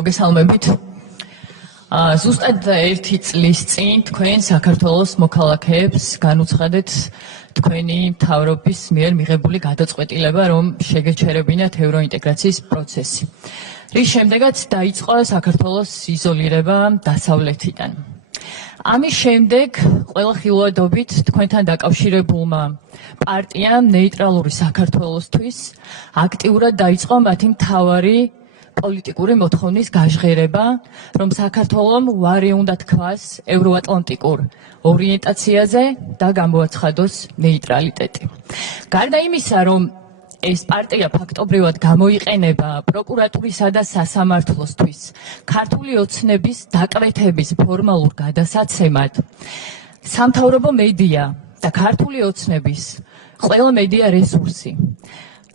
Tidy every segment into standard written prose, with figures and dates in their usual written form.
მოგესალმებით. ზუსტად 1 წლის წინ თქვენ საქართველოს მოქალაქეებს განუცხადეთ თქვენი მთავრობის მიერ მიღებული გადაწყვეტილება, რომ შეგეჩერებინათ ევროინტეგრაციის პროცესი. რის შემდეგაც დაიწყო საქართველოს იზოლირება დასავლეთიდან. ამის შემდეგ ყველა ხილვადობით თქვენთან დაკავშირებულმა პარტიამ ნეიტრალური საქართველოსთვის აქტიურად დაიწყო მათი მთავარი პოლიტიკური მოთხოვნის გაჟღერება, რომ საქართველომ უარი უნდა თქვას ევროატლანტიკურ ორიენტაციაზე და გამოაცხადოს ნეიტრალიტეტი. გარდა იმისა, რომ ეს პარტია ფაქტობრივად გამოიყენება პროკურატურისა და სასამართლოსთვის ქართული ოცნების დაკვეთების ფორმალურ გადასაცემად, სამთავრობო მედია და ქართული ოცნების ყველა მედია რესურსი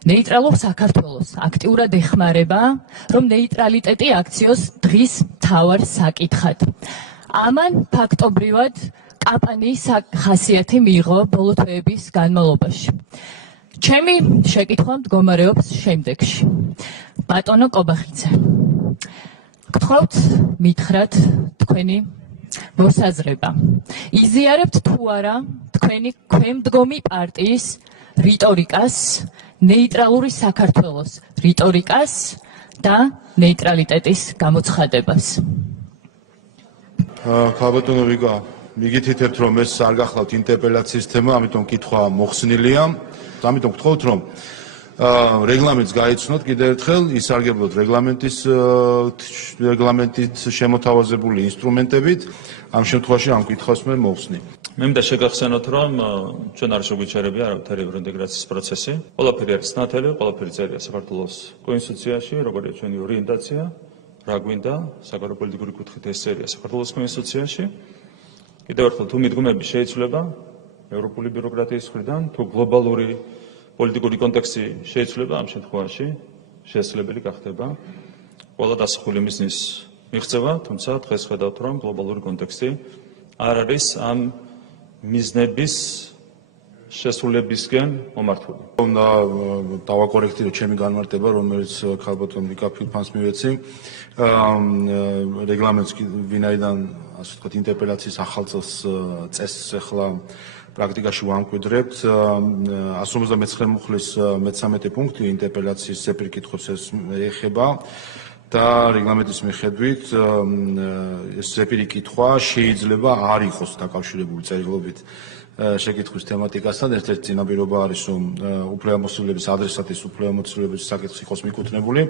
ნეიტრალურ საქართველოს აქტიურად ეხმარება, რომ ნეიტრალიტეტი აქციოს დღის მთავარ საკითხად. ამან ფაქტობრივად კამპანიის ხასიათი მიიღო ბოლო თვეების განმავლობაში. ჩემი შეკითხვა მდგომარეობს შემდეგში. ბატონო კობახიძე, გთხოვთ მითხრათ თქვენი მოსაზრება. იზიარებთ თუ არა თქვენი ქვემდგომი პარტიის რიტორიკას, ნეიტრალური საქართველოს რიტორიკას და ნეიტრალიტეტის გამოცხადებას. ქალბატონო ვიკა, მიგითითებთ, რომ ეს არ გახლავთ ინტერპელაციის თემა, ამიტომ კითხვა მოხსნილია. ამიტომ გთხოვთ, რომ რეგლამენტს გაიცნოთ კიდევ ერთხელ, ისარგებლოთ რეგლამენტით შემოთავაზებული ინსტრუმენტებით, ამ შემთხვევაში ამ კითხვას მე მოხსნი. მე მინდა შეგახსენოთ, რომ ჩვენ არ შეგვიჩერებია არავითარი ევროინტეგრაციის პროცესი. ყველაფერი არის ნათელი, ყველაფერი წერია საქართველოს კონსტიტუციაში, როგორია ჩვენი ორიენტაცია, რა გვინდა, საგარეო პოლიტიკური კუთხით ეს წერია საქართველოს კონსტიტუციაში. კიდევ ერთხელ, თუ მიდგომები შეიცვლება ევროპული ბიუროკრატიის მხრიდან, თუ გლობალური პოლიტიკური კონტექსტი შეიცვლება, ამ შემთხვევაში შესაძლებელი გახდება ყველა დასახული მიზნის მიღწევა, თუმცა დღეს ხედავთ, რომ გლობალური კონტექსტი არ არის ამ მიზნების შესრულებისკენ მომართული. უნდა დავაკორექტირო ჩემი განმარტება, რომელიც ქალბატონ ვიკა ფილფანს მივეცი. რეგლამენტს ვინაიდან ასე ვთქვათ ინტერპელაციის ახალ წესს ახლა პრაქტიკაში ვამკვიდრებთ. 159 მუხლის 13 პუნქტი ინტერპელაციის ზეპირკითხვებს ეს ეხება და რეგლამენტის მიხედვით ეს ზეპირი კითხვა შეიძლება არ იყოს დაკავშირებული წერილობით შეკითხვის თემატიკასთან. ერთ-ერთი წინაპირობა არის, რომ უფლებამოსილების ადრესატის უფლებამოსილების საკითხი იყოს მიკუთვნებული.